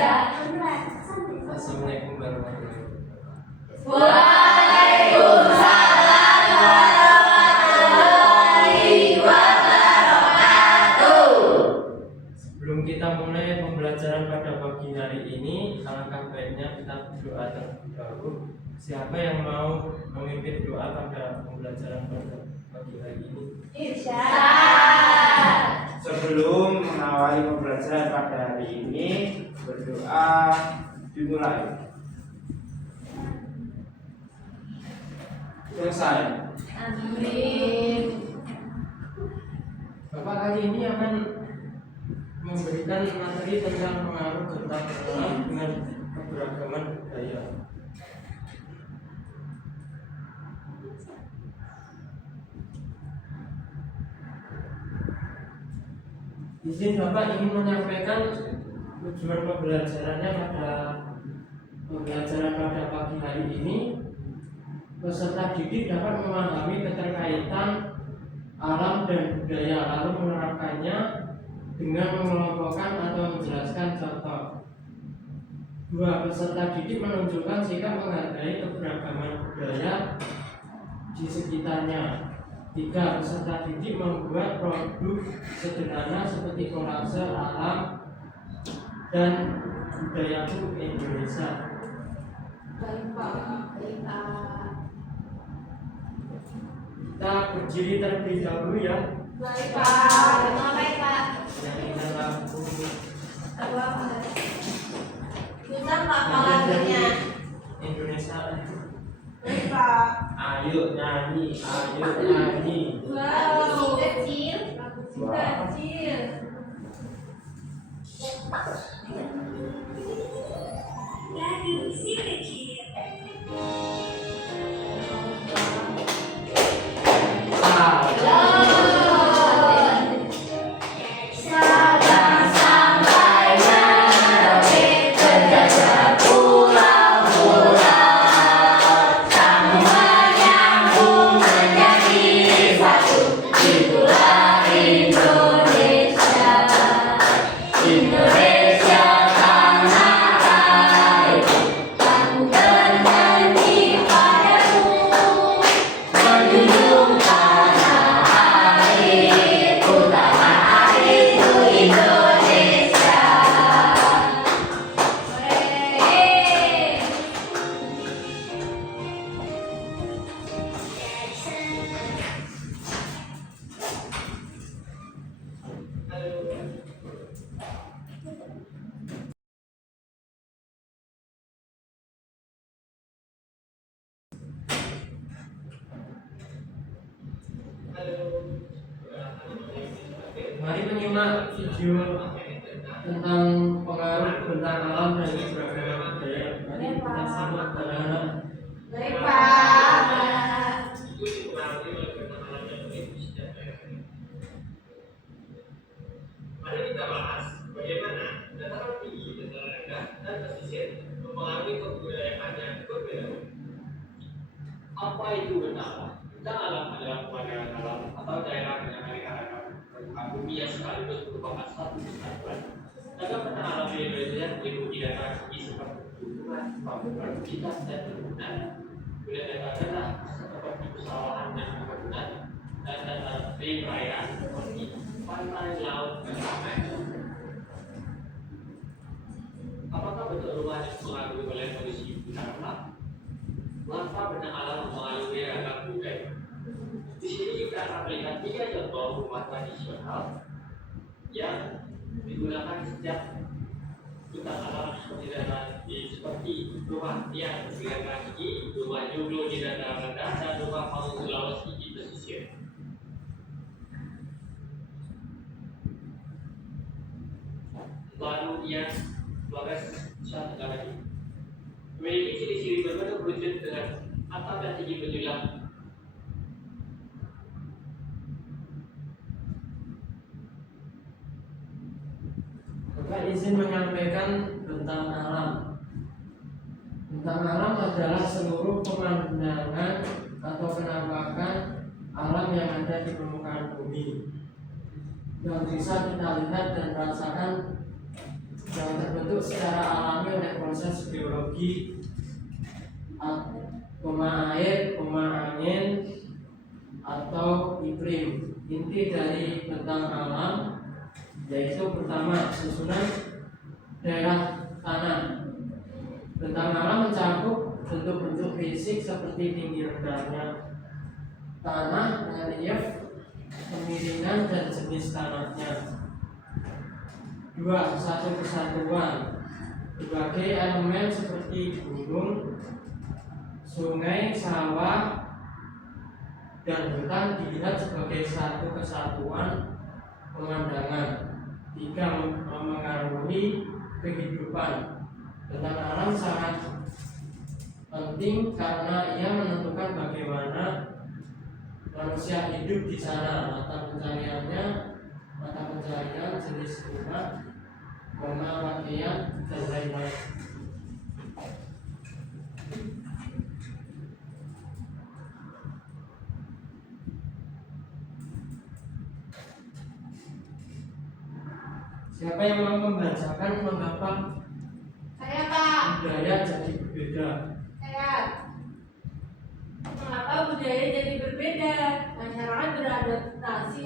Assalamualaikum warahmatullahi wabarakatuh. Waalaikumsalam warahmatullahi wabarakatuh. Sebelum kita mulai pembelajaran pada pagi hari ini, alangkah baiknya kita berdoa terlebih dahulu. Siapa yang mau memimpin doa pada pembelajaran pada pagi hari ini? Sebelum mengawali pembelajaran pada hari ini, berdoa dimulai. Selesai. Amin. Bapak kali ini akan memberikan materi tentang pengaruh tentang alam dengan keberagaman budaya. Izin Bapak ingin menyampaikan tujuan pembelajarannya pada pembelajaran pada pagi hari ini. Peserta didik dapat memahami keterkaitan alam dan budaya lalu menerapkannya dengan mengelompokkan atau menjelaskan contoh. 2. Peserta didik menunjukkan sikap menghargai keberagaman budaya di sekitarnya. 3. Peserta didik membuat produk sederhana seperti kolase alam dan budayaku Indonesia. Baik Pak. Kita berdiri terlebih dahulu ya. Baik Pak. Baik Pak. Nyalakan lampu. Apa? Bisa Pak lagunya. Indonesia. Baik Pak. Ayo nyanyi, ayo nyanyi. Wow. Kecil. Wow. Kecil. Lagu si kecil. Sabang sampai Merauke terjajah pulau-pulau, kamu menyambung menjadi satu. Itulah Indonesia, Indonesia tanah airku. Aku bernyanyi padamu, menjunjung tanah airku, tanah airku Indonesia. Hooray! Mari menyimak video tentang pengaruh bentang alam dan keberagaman budaya. Mari kita simak anak-anak. Baik Pak. Mari kita bahas bagaimana dataran tinggi, dataran rendah, dan pesisir mempengaruhi kebudayaan yang berbeda. Apa itu bentang alam? Bentang alam adalah pemandangan alam atau daerah dengan aneka-ragam permukaan bumi yang sekaligus merupakan satu kesatuan. Dalam bentang alam di Indonesia meliputi dataran tinggi seperti pegunungan, pamukan, hutan, dan perkebunan. Kemudian dataran rendah seperti pesawahan dan perkebunan, dan dataran perairan seperti pantai, laut, dan sungai. Apakah betul rumah dipengaruhi oleh kondisi bentang alam? Mengapa bentang alam mempengaruhi ragam budaya? Di sini kita akan melihat 3 contoh rumah tradisional yang digunakan sejak bentang alam seperti rumah tiang di dataran tinggi, rumah joglo di dataran rendah, dan rumah panggung Sulawesi di pesisir. Lalu yang Flores Nusa Tenggara Timur memiliki ciri-ciri berbentuk wujud dengan atap dan tinggi menjulang. Bapak izin menyampaikan bentang alam. Bentang alam adalah seluruh pemandangan atau penampakan alam yang ada di permukaan bumi yang bisa kita lihat dan rasakan yang terbentuk secara alami oleh proses biologi, air, angin, atau iklim. Inti dari bentang alam yaitu pertama, susunan daerah tanah. Bentang alam mencakup bentuk-bentuk fisik seperti tinggi rendahnya tanah, relief, kemiringan, dan jenis tanahnya. 2. Satu kesatuan. Berbagai elemen seperti gunung, sungai, sawah, dan hutan dilihat sebagai satu kesatuan pemandangan. 3. Memengaruhi kehidupan. Bentang alam sangat penting karena ia menentukan bagaimana manusia hidup di sana. Mata pencarian, jenis rumah, pakaian, dan lain-lain. Siapa yang mau membacakan mengapa Saya, Pak. budaya jadi berbeda? Saya. Mengapa budaya jadi berbeda? Masyarakat beradaptasi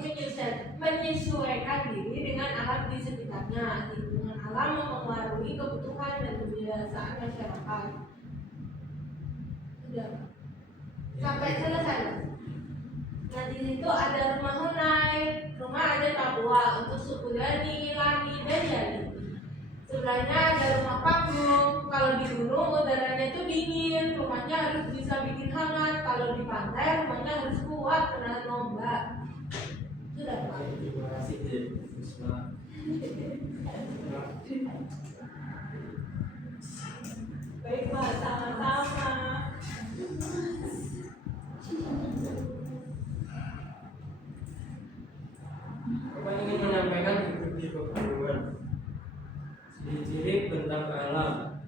menyesuaikan diri dengan alam di sekitarnya. Lingkungan alam mempengaruhi kebutuhan dan kebiasaan masyarakat. Sudah. Sampai selesai. Nah, di situ ada rumah Honai, rumah ada Papua untuk suku Dani, Lani, dan Yani. Sebelahnya ada rumah panggung. Kalau di gunung udaranya itu dingin, rumahnya harus bisa bikin hangat. Kalau di pantai rumahnya harus kuat kena ombak. Sudah, Pak. Terima kasih, Puspa. Baik, Pak, sama-sama. Bapak ingin menyampaikan hidup di pegunungan. Ciri-ciri bentang alam.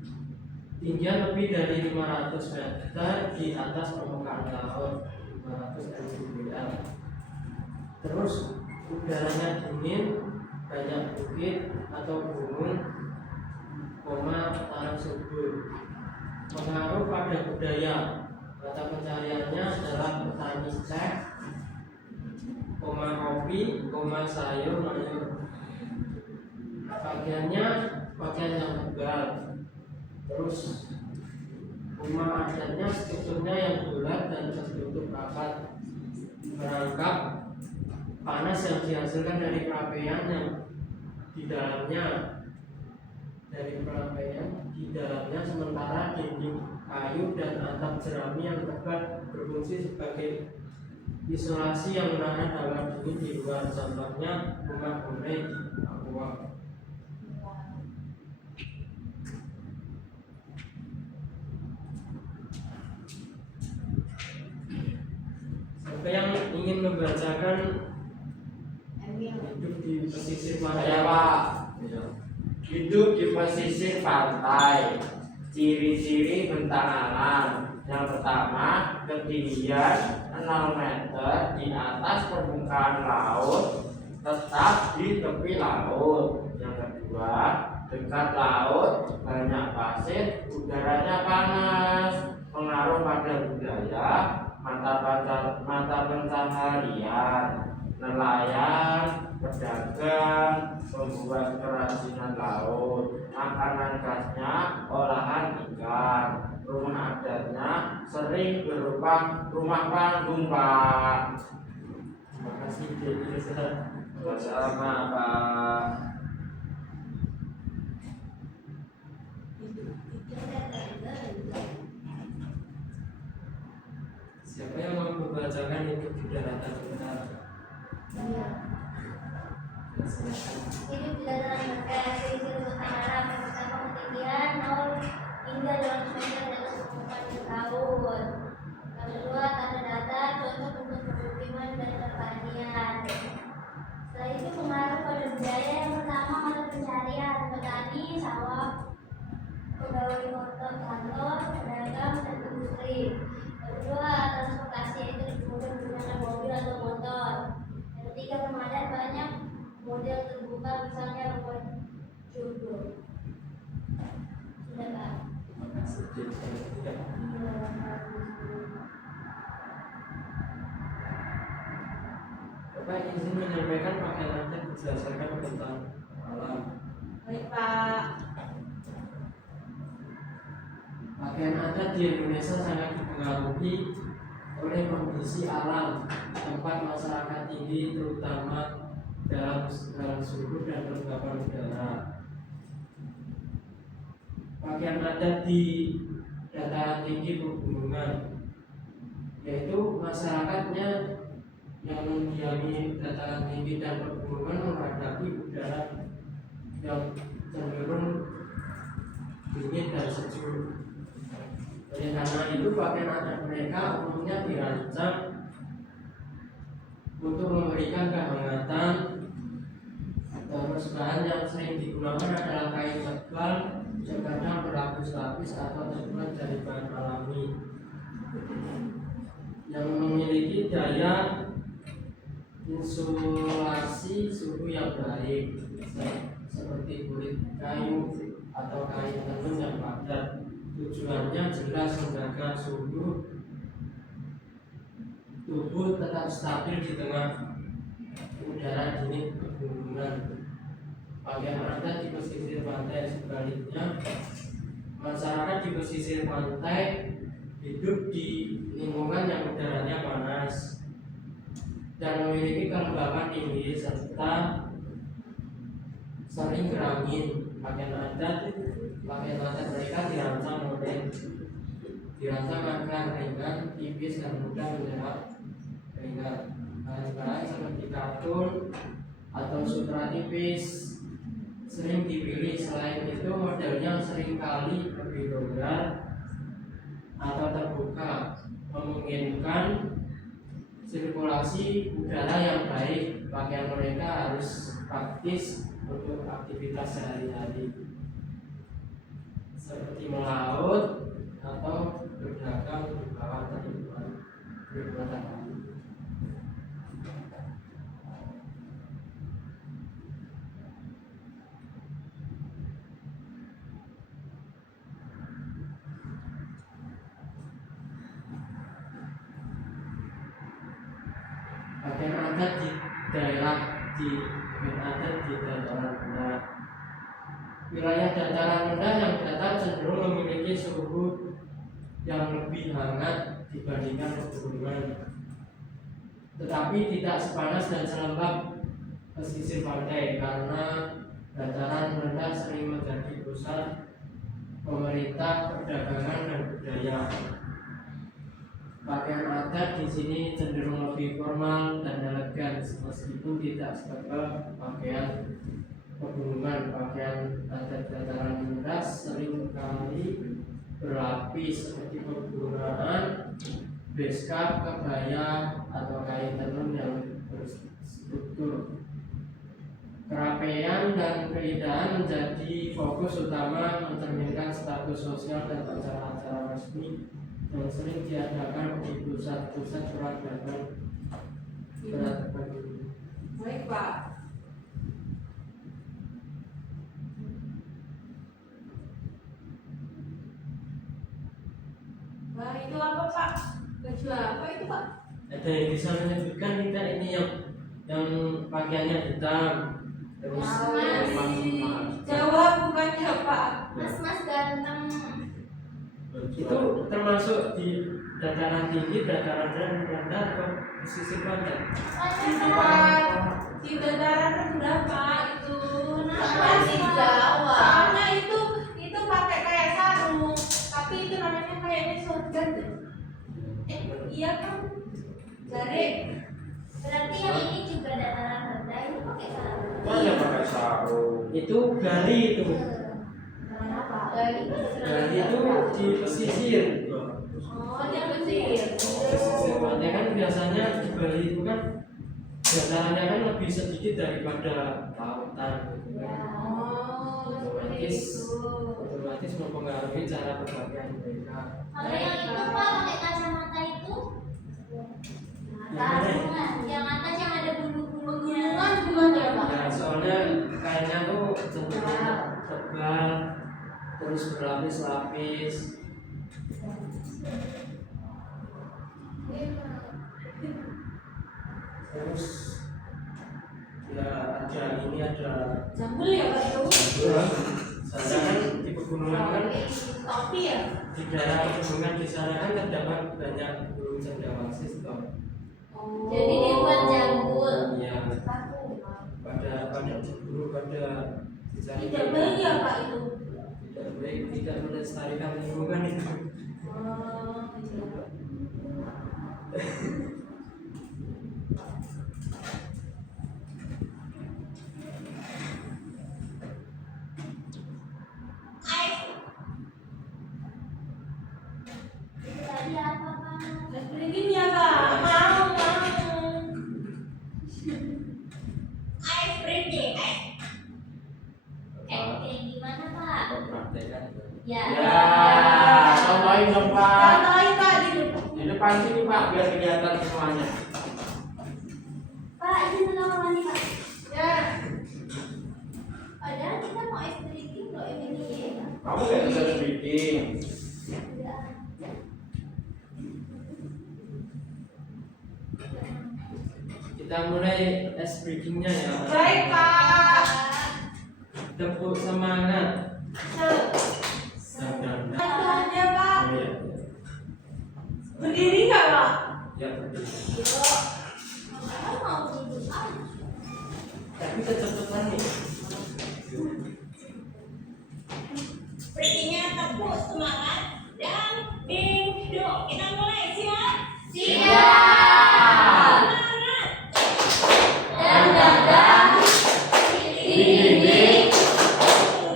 Tingginya lebih dari 500 meter di atas permukaan laut, 500 mdpl. Terus udaranya dingin, banyak bukit atau gunung, tanah subur. Pengaruh pada budaya. Mata pencariannya adalah petani teh, kopi, sayur, mayur. Pakaian yang tebal. Terus rumah adatnya strukturnya yang bulat dan tertutup rapat. Merangkap panas yang dihasilkan dari perapian yang di dalamnya sementara dinding kayu dan atap jerami yang tebal berfungsi sebagai isolasi yang menahan hawa dingin di luar. Contohnya rumah Honai di Papua. Siapa yang ingin membacakan hidup di pesisir pantai? Saya, Pak. Hidup di pesisir pantai. Ciri-ciri bentang alam. Yang pertama, ketinggian 0 meter di atas permukaan laut, tetap di tepi laut. Yang kedua, dekat laut, banyak pasir, udaranya panas. Pengaruh pada budaya, mata pencaharian, nelayan, pedagang, pembuat kerajinan laut. Makanan khasnya olahan ikan. Rumah adatnya sering berupa rumah panggung, Pak. Terima kasih, Desa. Sama, Pak. Siapa yang mau membacakan hidup di daratan utara? Silakan. Hidup di dataran berkreasi di bentang alam yang pertama ketinggian 0 hingga 200 meter di atas permukaan laut. Yang kedua tanah datar, contoh bentuk permukiman dan pertanian. Setelah itu pengaruh pada budaya. Yang pertama mata pencarian, petani, sawah, pegawai kantor, pedagang, dan industri. Yang kedua transportasi, yaitu dimudahkan menggunakan mobil atau motor. Yang ketiga pemandangan, banyak model terbuka misalnya rumah jodoh. Tidak. Bapak izin menyampaikan pakaian adat berdasarkan tentang alam. Baik Pak. Pakaian adat di Indonesia sangat dipengaruhi oleh kondisi alam tempat masyarakat tinggi, terutama dalam segala suhu dan kelembapan udara. Pakaian adat di dataran tinggi pegunungan, yaitu masyarakatnya yang mendiami dataran tinggi dan pegunungan menghadapi udara yang cenderung dingin dan sejuk. Oleh karena itu pakaian adat mereka umumnya dirancang untuk memberikan kehangatan. Terus bahan yang sering digunakan adalah kain tebal, terkadang berlapis-lapis atau terbuat dari bahan alami yang memiliki daya insulasi suhu yang baik, seperti kulit kayu atau kain tenun yang padat. Tujuannya jelas menjaga suhu tubuh tetap stabil di tengah udara dingin pegunungan. Pakaian adat di pesisir pantai sebaliknya, masyarakat di pesisir pantai hidup di lingkungan yang udaranya panas dan memiliki kelembapan tinggi serta sering berangin. Pakaian adat mereka dirancang agar ringan, tipis dan mudah menyerap keringat. Bahan-bahan seperti katun atau sutra tipis sering dipilih. Selain itu modelnya seringkali lebih longgar atau terbuka, memungkinkan sirkulasi udara yang baik. Pakaian mereka harus praktis untuk aktivitas sehari-hari seperti melaut atau berdagang di bawah permukaan matahari. Pakaian adat di daerah di dataran rendah. Wilayah dataran rendah yang datar cenderung memiliki suhu yang lebih hangat dibandingkan pegunungan, tetapi tidak sepanas dan selembab pesisir pantai karena dataran rendah sering menjadi pusat pemerintah, perdagangan dan budaya. Pakaian adat di sini cenderung lebih formal dan elegan, meskipun tidak setebal pakaian pegunungan. Pakaian adat dataran rendah sering kali berlapis seperti pegunungan, beskap, kebaya atau kain tenun yang berstruktur. Kerapian dan keindahan menjadi fokus utama, mencerminkan status sosial dan acara-acara resmi yang sering diadakan di pusat-pusat peradaban. Baik Pak. Wah itu apa Pak? Baju apa itu Pak? Ada yang bisa menyebutkan kita ini yang pakaiannya hitam, terus Jawab bukannya Pak. Mas ganteng. itu termasuk di dataran tinggi, dataran rendah atau pesisir pantai? Di dataran rendah Pak itu. Kenapa di Jawa? Soalnya itu pakai kayak sarung, tapi itu namanya kayaknya sorgan deh. Iya kan? Jadi Berarti yang ini juga dataran rendah itu pakai sarung. Mana pakai sarung? Itu gali itu. Kenapa? Gali itu di pesisir. oh dia pesir. Pesisir pantai kan biasanya di Bali itu kan datarannya kan lebih sedikit daripada lautan. Gitu kan. Oh seperti Otomatis itu. otomatis mempengaruhi cara berpakaian mereka. Kalau yang itu Pak pakai kacamata itu? Yang atas yang ada bulu-bulunya. Pegunungan gimana ya Pak? Ya, soalnya kainnya tuh cenderung tebal, terus berlapis-lapis, terus ya ada Jambul ya Pak itu. sana kan di pegunungan kan Topi ya. di daerah pegunungan di sana kan terdapat banyak burung cendrawasih toh. Oh. Jadi dia buat jambul. Iya, Aku. pada berburu pada dicari Tidak baik ya Pak itu. tidak baik, tidak melestarikan lingkungan itu. Oh, gitu. Tadi apa Pak? Beliin ya Pak. Mau. Kayak gimana Pak? Kok praktekkan? Ya. Ya, contohin dong Pak. Contohin Pak di depan. Di depan sini Pak, biar kelihatan semuanya. Pak, ini tolong mandi Pak. Ya. Padahal kita mau ice drinking loh ini ya. Kamu nggak bisa bikin. Ya. Kita mulai ice breakingnya ya. Baik Pak. Tepuk semangat. Aja Pak. Oh, iya. Berdiri nggak Pak? Ya betul. Aku mau duduk aja. Tapi kecepatan nih. Breakingnya tepuk semangat dan dingdo. Kita mulai siap? Siap. Semangat. Dan Ding ding,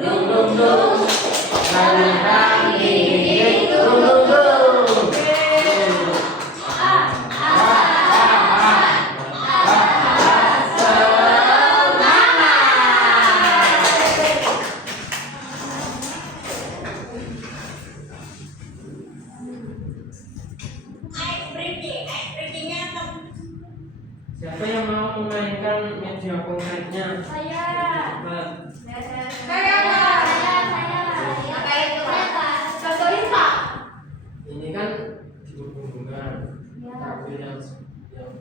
dung dung dung, dang dang ding ding, dung dung dung. Ice breaking. Ice breakingnya tepuk. Siapa yang mau memainkan media konkretnya? saya. Cepat. Saya Pak. Saya. Kayak gimana Pak? Contohin Pak. Ini kan di pegunungan. Ya. Tapi yang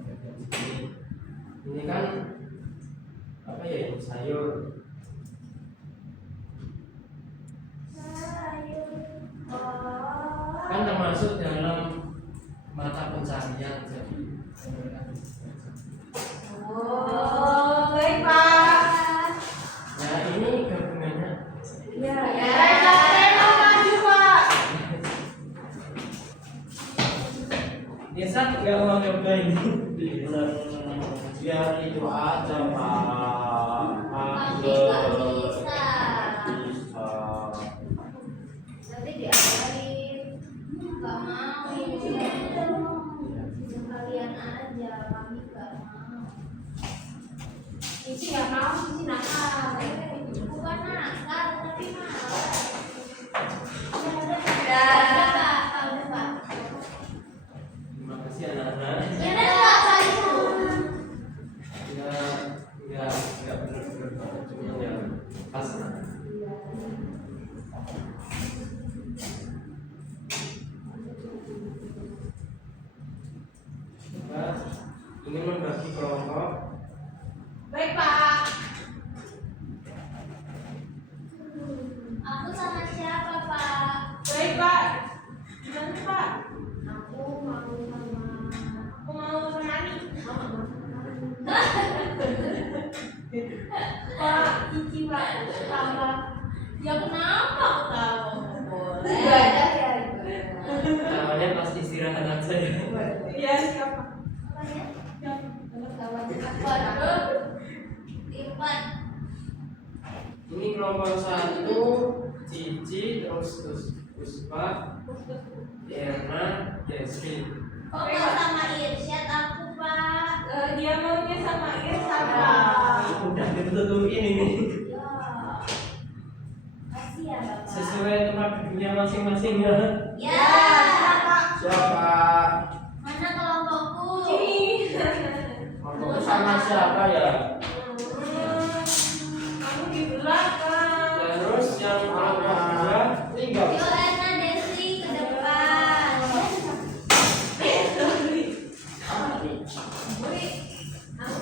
bagian sini. Ini kan apa ya? Ini sayur. Kan termasuk dalam mata pencarian jadi. Oh, baik Pak. Ya ini gabungannya. Ya. Saya mau maju Pak. Desa nggak mau nyoba ini. Biar itu aja Pak. Mami nggak bisa. Bisa. Nanti diajarin. Nggak mau. Kalian aja. Kami nggak mau. Cici nggak mau, Cici nakal. Bukan nakal, tapi mau. Ya. Udah Pak, udah Pak. Terima kasih anak-anak. Ya udah Pak, saya. Nggak benar-benar banget, cuma ya pas. Kita ingin membagi kelompok. Baik Pak. Aku sama siapa Pak? Baik Pak. Gimana Pak? Aku mau sama. Aku mau menani. Pak, Cici Pak. Tambah. Ya kenapa aku tahu? Ibadah ya. Namanya pas istirahat aja ya. Iya siapa? Apa ya? Siapa? Waduh. Irfan. Ini kelompok 1 Cici, terus Puspa, Erna, Desri. Kok nggak sama Irsyad aku Pak? Dia maunya sama Irsa Pak. Udah ditentuin ini Ya. Kasih ya Bapak. sesuai tempat duduknya masing-masing ya. Ya. Siapa? Mana kelompokku? Ini. Mau sama siapa ya? Kamu di belakang. Terus yang kelompok 2 Tinggal. Yo Erna Desri ke depan. Buri. Aku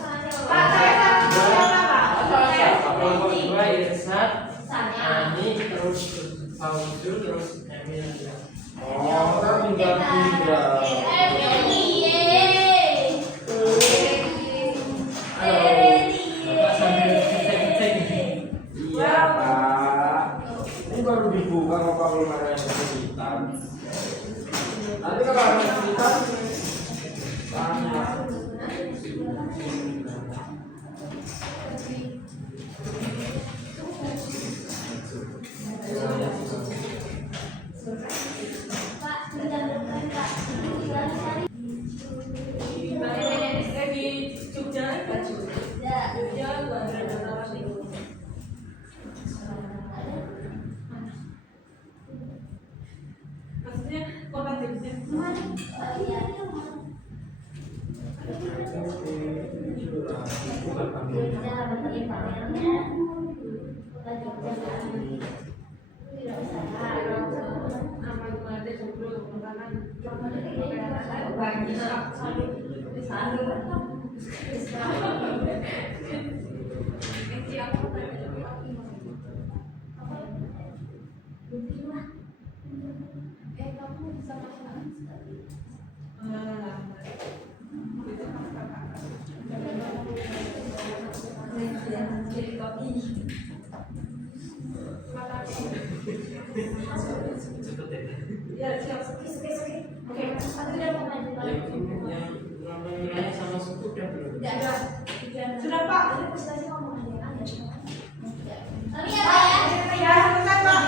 orang yang kesulitan. Nanti kalau ada kesulitan, tanya. Pak, tidak berkenan, Pak. Silakan cari. Di Jogja kan Tidak. Jogja buat rata-rata itu. Maksudnya kota Jogja. Kemana? Iya, iya. Jogja, berarti pamernya. Kota Jogja, kan? Tidak usah. Nama rumah ada jomblo makanan. Kamu bisa makan sekali. Jadi kopi. Ya siap. Oke, aku udah mau maju lagi. yang namanya sama suku udah belum? Tidak ada. Sudah Pak. Ini presentasi ngomong aja. Kami ya, Pak ya. Ya sebentar Pak.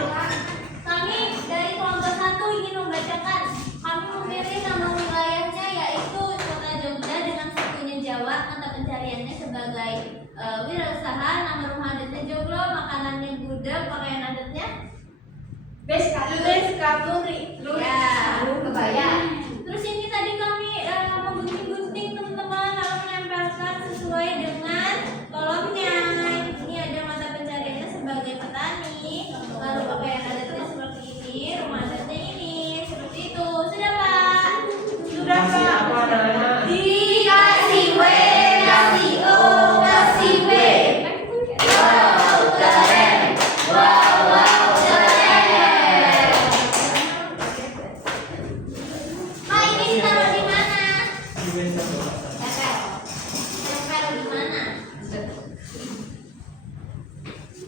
Kami dari kelompok 1 ingin membacakan. Kami memilih nama wilayahnya yaitu Kota Jogja dengan sukunya Jawa, mata pencariannya sebagai wirausaha, nama rumah adatnya Joglo, makanannya gudeg, pakaian adatnya Kapuri. ya, kebaya. Terus ini tadi kami menggunting-gunting teman-teman, lalu menempelkan sesuai dengan kolomnya. Ini ada mata pencariannya sebagai petani, lalu pakaian adatnya seperti ini, rumah adatnya ini, seperti itu. Sudah Pak? Sudah Masih Pak. apa namanya? Dikasih W, kasih O, kasih W. Wow, keren. Wow, wow, keren. Pak, ini ditaruh di mana? Di meja bawah. Tempel di mana?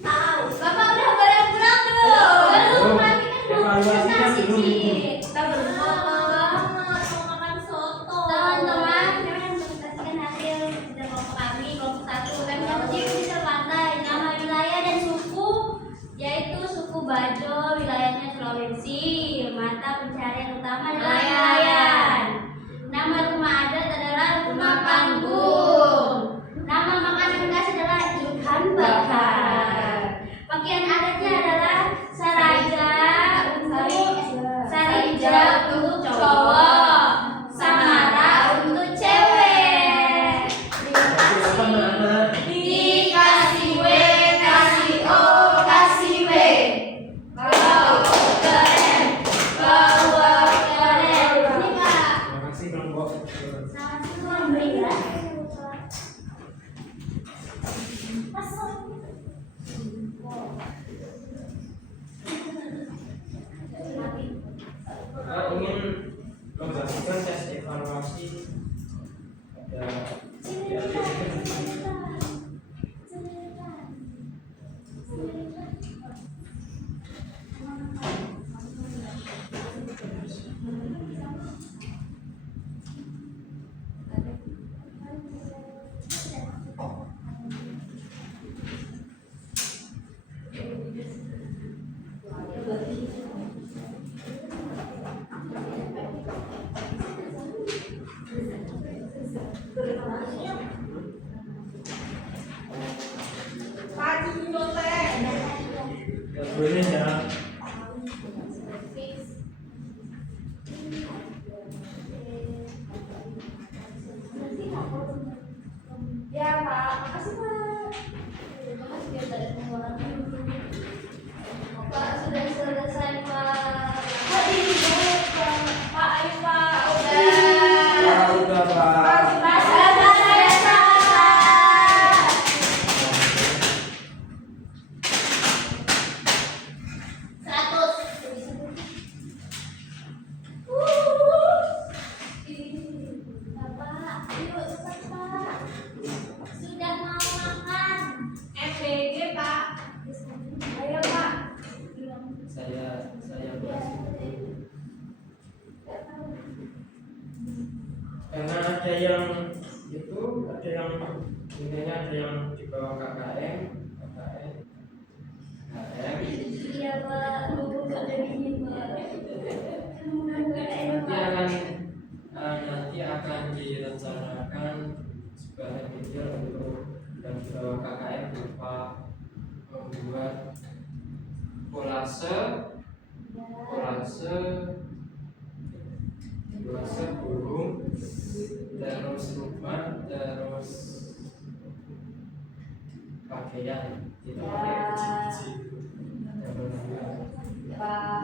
Tahu. Bapak udah boleh pulang dong. Belum, lagi kan belum Evaluasi kan presentasi, belum. Ci. Kita belum banget mau makan soto. Teman-teman, kami akan presentasikan hasil dari kelompok kami, kelompok 1. Kami dapat di pesisir pantai. Nama wilayah dan suku yaitu suku Bajo, wilayahnya Sulawesi. Mata pencarian utama adalah nelayan. Nama rumah adat adalah rumah panggung. Nama makanan khas adalah ikan bakar. Pakaian adatnya adalah sarija untuk cowok, samara untuk cewek. Masih apa nama? Dikasih W, kasih O, kasih W. Wow, keren. Wow, wow, keren. Ini Pak. Terima kasih kelompok. Ingin membagikan tes evaluasi ada Pagi notek. ya boleh ya. Ya Pak, makasih Pak. Pak sudah selesai Pak. Pak ini Pak, ayo Pak. Ya udah Pak. ada yang itu, ada yang nilainya ada yang di bawah KKM. Iya Pak, bukan begini Pak. Nanti akan direncanakan sebagai media untuk yang di bawah KKM berupa membuat kolase burung, terus rumah, terus pakaian. Kita pakai biji-biji itu. Yang benar-benar. Pak.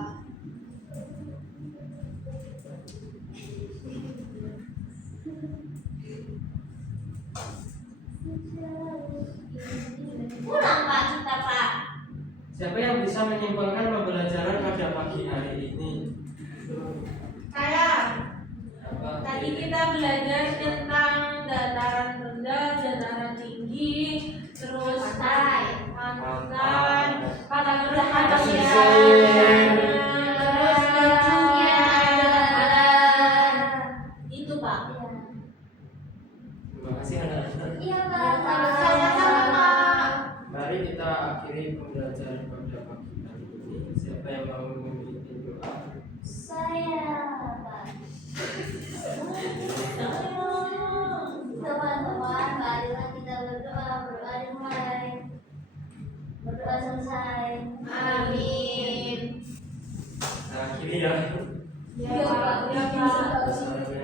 Pulang Pak kita Pak. Siapa yang bisa menyimpulkan pembelajaran pada pagi hari ini? Saya. Apa? Tadi kita belajar tentang dataran rendah, dataran tinggi, terus pantai, pesisir. terus ujungnya ada itu Pak. Terima kasih anak-anak. Iya Pak. Sama-sama Pak. Mari kita akhiri pembelajaran pada pagi hari ini. Siapa yang mau memimpin doa? Saya Pak. Teman-teman, marilah kita berdoa dimulai. Berdoa selesai. Amin. Nah, akhiri ya. Ya Pak. Ya Pak. Assalamualaikum